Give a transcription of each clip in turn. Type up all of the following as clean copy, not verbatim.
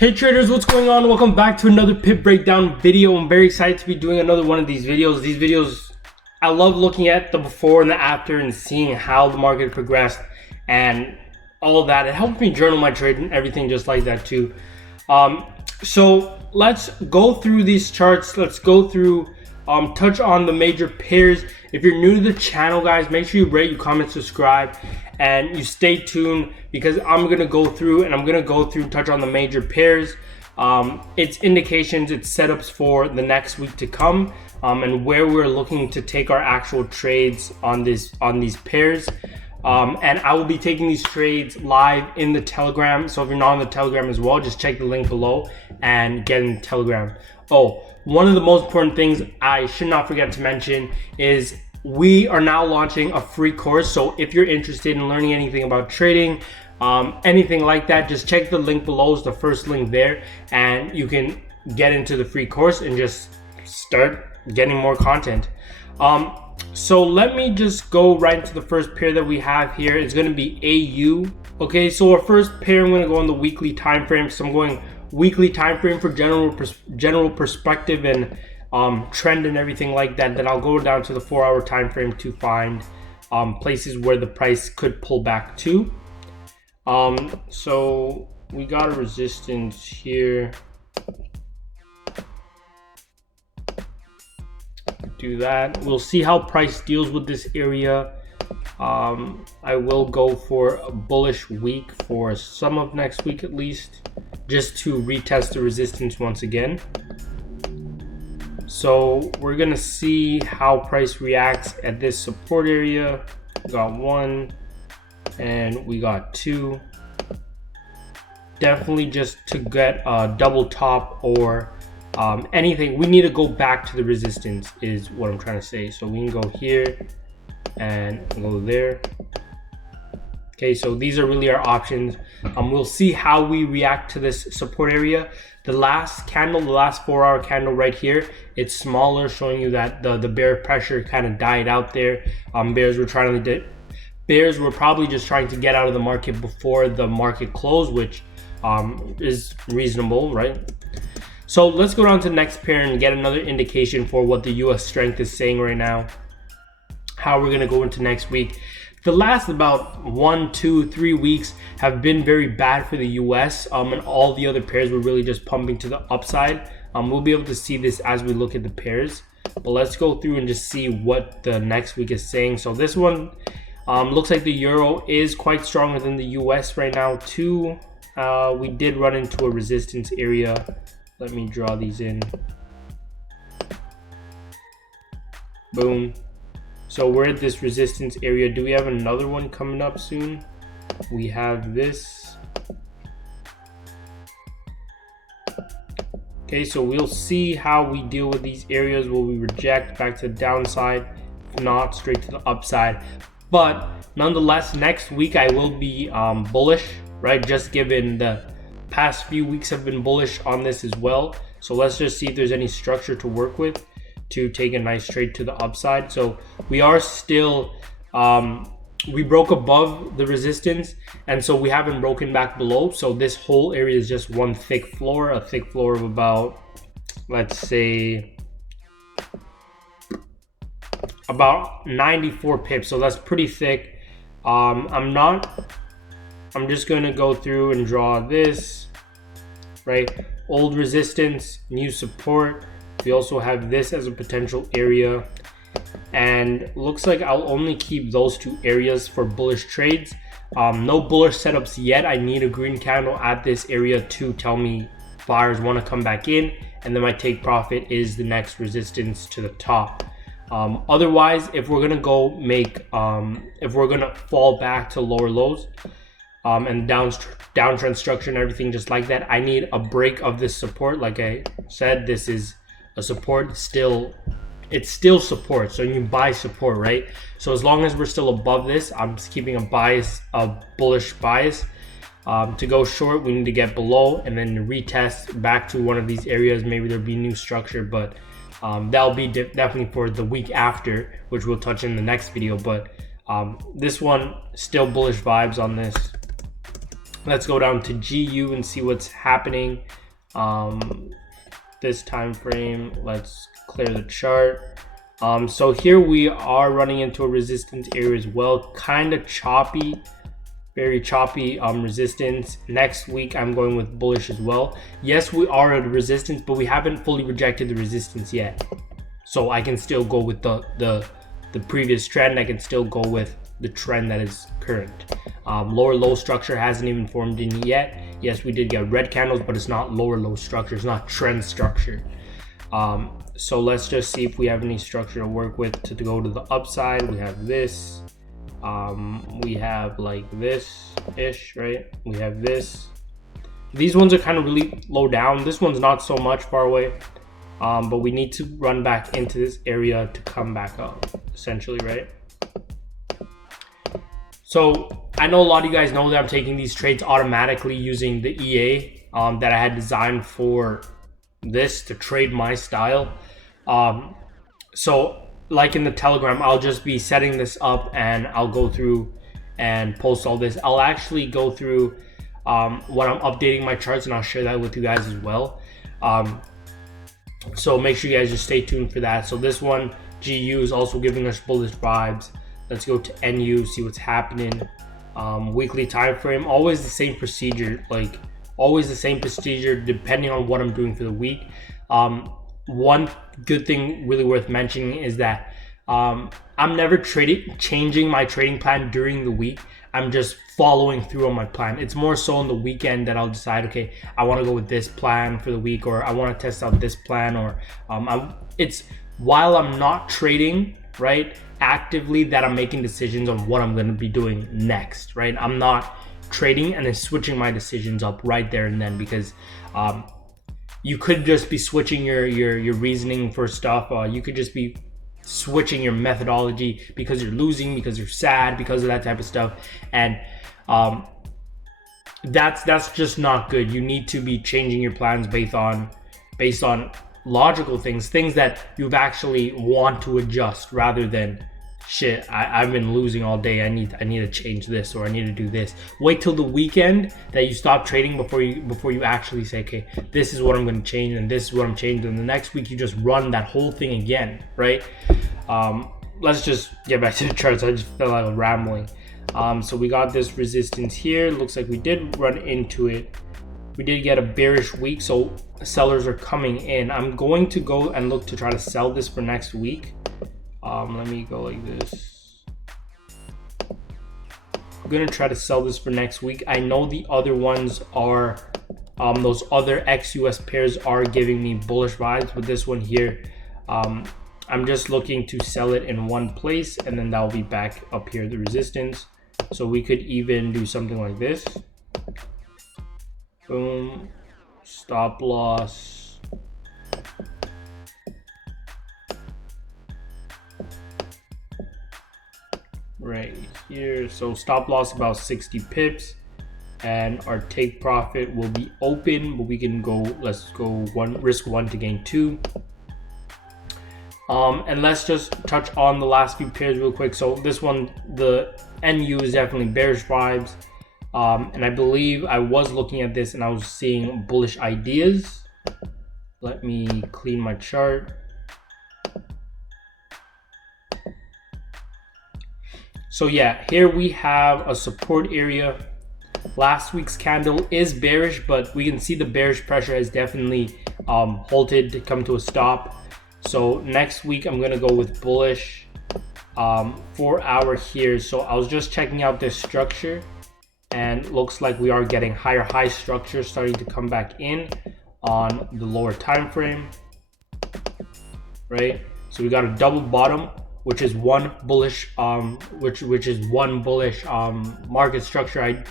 Hey traders, what's going on? Welcome back to another Pip Breakdown video. I'm very excited to be doing another one of these videos. These videos, I love looking at the before and the after and seeing how the market progressed and all of that. It helps me journal my trade and everything just like that too. So let's go through these charts. Let's go through, touch on the major pairs. If you're new to the channel, guys, make sure you rate, you comment, subscribe, and you stay tuned because I'm gonna go through and touch on the major pairs. It's indications, it's setups for the next week to come, and where we're looking to take our actual trades on these pairs. And I will be taking these trades live in the Telegram. So if you're not on the Telegram as well, just check the link below and get in the Telegram. Oh, one of the most important things I should not forget to mention is we are now launching a free course. So if you're interested in learning anything about trading, anything like that, just check the link below. It's the first link there, and you can get into the free course and just start getting more content. So let me just go right into the first pair that we have here. It's going to be AU. Okay, so our first pair, I'm going to go on the weekly time frame. So I'm going weekly time frame for general perspective and trend and everything like that. Then I'll go down to the 4-hour time frame to find places where the price could pull back to. So we got a resistance here. Do that. We'll see how price deals with this area. I will go for a bullish week for some of next week at least, just to retest the resistance once again. So we're gonna see how price reacts at this support area. We got 1 and we got 2. Definitely just to get a double top or anything, we need to go back to the resistance is what I'm trying to say. So we can go here and go there. Okay, so these are really our options. We'll see how we react to this support area. The last candle, the last 4-hour candle right here, it's smaller, showing you that the bear pressure kind of died out there. Bears were probably just trying to get out of the market before the market closed, which is reasonable, right? So let's go down to the next pair and get another indication for what the US strength is saying right now, how we're going to go into next week. The last about 1, 2, 3 weeks have been very bad for the US, and all the other pairs were really just pumping to the upside. We'll be able to see this as we look at the pairs, but let's go through and just see what the next week is saying. So this one looks like the euro is quite stronger than the US right now too. We did run into a resistance area. Let me draw these in. Boom. So we're at this resistance area. Do we have another one coming up soon? We have this. Okay, so we'll see how we deal with these areas. Will we reject back to the downside? If not, straight to the upside. But nonetheless, next week I will be bullish, right? Just given the past few weeks have been bullish on this as well. So let's just see if there's any structure to work with to take a nice trade to the upside. So we are still, we broke above the resistance, and so we haven't broken back below. So this whole area is just one thick floor, a thick floor of about, let's say, about 94 pips. So that's pretty thick. I'm just going to go through and draw this, right? Old resistance, new support. We also have this as a potential area, and looks like I'll only keep those 2 areas for bullish trades. No bullish setups yet. I need a green candle at this area to tell me buyers want to come back in, and then my take profit is the next resistance to the top. Otherwise, if we're gonna go make, if we're gonna fall back to lower lows, and downtrend structure and everything just like that, I need a break of this support. Like I said, this is a support. It's still support, so you buy support, right? So as long as we're still above this, I'm just keeping a bullish bias. To go short, we need to get below and then retest back to one of these areas. Maybe there'll be new structure, but that'll be definitely for the week after, which we'll touch in the next video. But this one, still bullish vibes on this. Let's go down to GU and see what's happening. This time frame, let's clear the chart. So here we are running into a resistance area as well, kind of choppy, very choppy resistance. Next week I'm going with bullish as well. Yes, we are at a resistance, but we haven't fully rejected the resistance yet, so I can still go with the previous trend. I can still go with the trend that is current. Lower low structure hasn't even formed in yet. Yes, we did get red candles, but it's not lower low structure, it's not trend structure. So let's just see if we have any structure to work with to go to the upside. We have this, we have like this ish, right? We have this. These ones are kind of really low down. This one's not so much far away, but we need to run back into this area to come back up, essentially, right? So I know a lot of you guys know that I'm taking these trades automatically using the EA that I had designed for this to trade my style. So like in the Telegram, I'll just be setting this up and I'll go through and post all this. I'll actually go through when I'm updating my charts, and I'll share that with you guys as well. So make sure you guys just stay tuned for that. So this one, GU, is also giving us bullish vibes. Let's go to NU, see what's happening. Weekly time frame, always the same procedure, like always the same procedure depending on what I'm doing for the week. One good thing really worth mentioning is that I'm never changing my trading plan during the week. I'm just following through on my plan. It's more so on the weekend that I'll decide, okay, I want to go with this plan for the week, or I want to test out this plan, or it's while I'm not trading, right, actively, that I'm making decisions on what I'm going to be doing next, right? I'm not trading and then switching my decisions up right there and then, because you could just be switching your reasoning for stuff. You could just be switching your methodology because you're losing, because you're sad, because of that type of stuff, and that's just not good. You need to be changing your plans based on logical things that you've actually want to adjust, rather than shit, I've been losing all day, I need to change this, or I need to do this. Wait till the weekend that you stop trading before you actually say, okay, this is what I'm going to change, and this is what I'm changing, and the next week you just run that whole thing again, right? Let's just get back to the charts. I just felt like rambling. So we got this resistance here. Looks like we did run into it. We did get a bearish week, so sellers are coming in. I'm going to go and look to try to sell this for next week. Let me go like this. I'm gonna try to sell this for next week. I know the other ones are those other ex-US pairs are giving me bullish vibes, but this one here, I'm just looking to sell it in one place, and then that'll be back up here, the resistance. So we could even do something like this. Boom, stop loss. Right here. So stop loss about 60 pips, and our take profit will be open, but we can go, let's go risk one to gain two. And let's just touch on the last few pairs real quick. So this one, the NU, is definitely bearish vibes. And I believe I was looking at this and I was seeing bullish ideas. Let me clean my chart. So yeah, here we have a support area. Last week's candle is bearish, but we can see the bearish pressure has definitely halted to come to a stop. So next week I'm gonna go with bullish 4 hour here. So I was just checking out this structure, and looks like we are getting higher high structure starting to come back in on the lower time frame, right? So we got a double bottom, which is one bullish which is one bullish market structure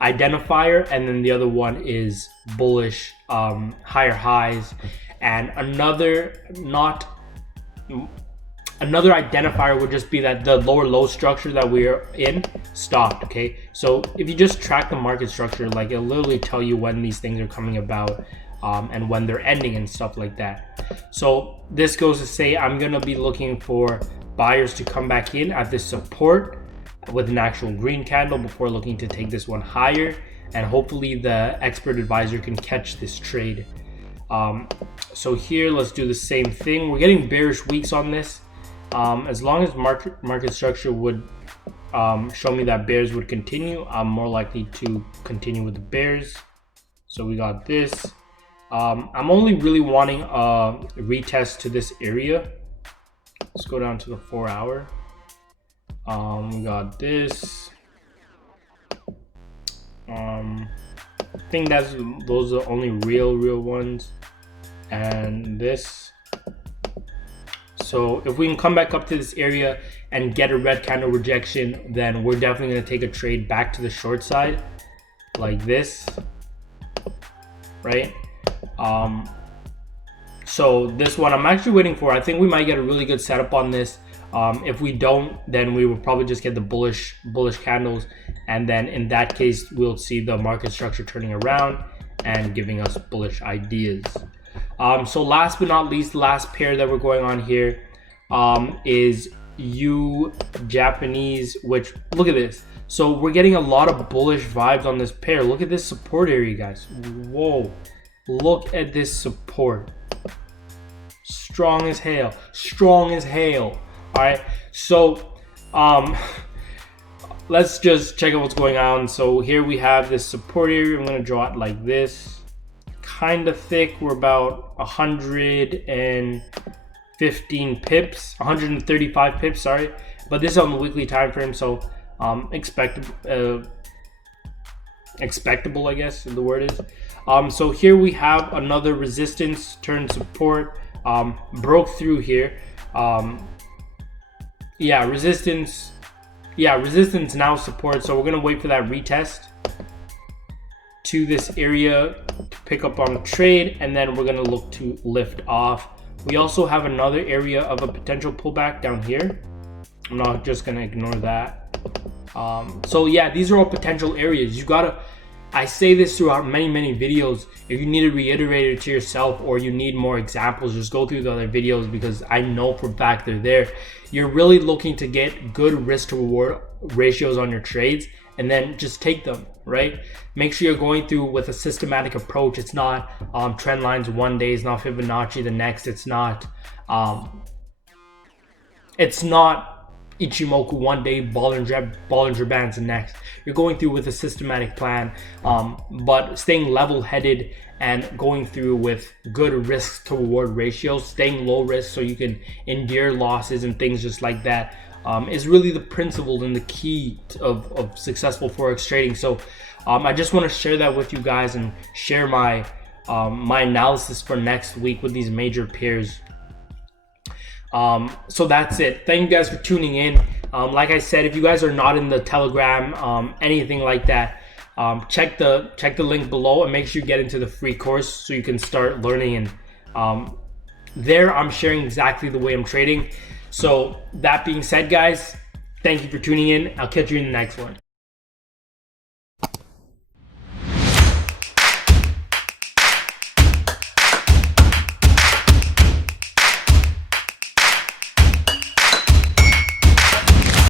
identifier, and then the other one is bullish higher highs, and another identifier would just be that the lower low structure that we're in stopped. Okay, so if you just track the market structure, like it'll literally tell you when these things are coming about and when they're ending and stuff like that. So this goes to say I'm gonna be looking for buyers to come back in at this support with an actual green candle before looking to take this one higher. and hopefully the expert advisor can catch this trade. So here, let's do the same thing. We're getting bearish weeks on this. As long as market structure would show me that bears would continue, I'm more likely to continue with the bears. So we got this. I'm only really wanting a retest to this area. Let's go down to the 4 hour. We got this. I think those are the only real ones, and this. So if we can come back up to this area and get a red candle rejection, then we're definitely going to take a trade back to the short side like this, right? So this one I'm actually waiting for. I think we might get a really good setup on this. If we don't, then we will probably just get the bullish candles, and then in that case we'll see the market structure turning around and giving us bullish ideas. So last but not least, the last pair that we're going on here is Japanese, which, look at this. So we're getting a lot of bullish vibes on this pair. Look at this support area, guys. Whoa, look at this support. Strong as hail, strong as hail. All right, so let's just check out what's going on. So here we have this support area. I'm going to draw it like this, kind of thick. We're about 115 pips, 135 pips, sorry, but this is on the weekly time frame, so expectable, I guess the word is. So here we have another resistance turn support, broke through here. Resistance now support. So we're gonna wait for that retest to this area to pick up on a trade, and then we're gonna look to lift off. We also have another area of a potential pullback down here. I'm not just gonna ignore that. So yeah, these are all potential areas. You gotta, I say this throughout many videos. If you need to reiterate it to yourself, or you need more examples, just go through the other videos, because I know for a fact they're there. You're really looking to get good risk to reward ratios on your trades, and then just take them, right? Make sure you're going through with a systematic approach. It's not trend lines one day, it's not Fibonacci the next, it's not Ichimoku one day, Bollinger Bands the next. You're going through with a systematic plan, but staying level-headed and going through with good risk to reward ratios, staying low risk so you can endure losses and things just like that, is really the principle and the key of successful forex trading. So I just want to share that with you guys and share my my analysis for next week with these major pairs. So that's it. Thank you guys for tuning in. Like I said, if you guys are not in the Telegram, anything like that, check the link below and make sure you get into the free course so you can start learning. And there I'm sharing exactly the way I'm trading. So that being said, guys, thank you for tuning in. I'll catch you in the next one.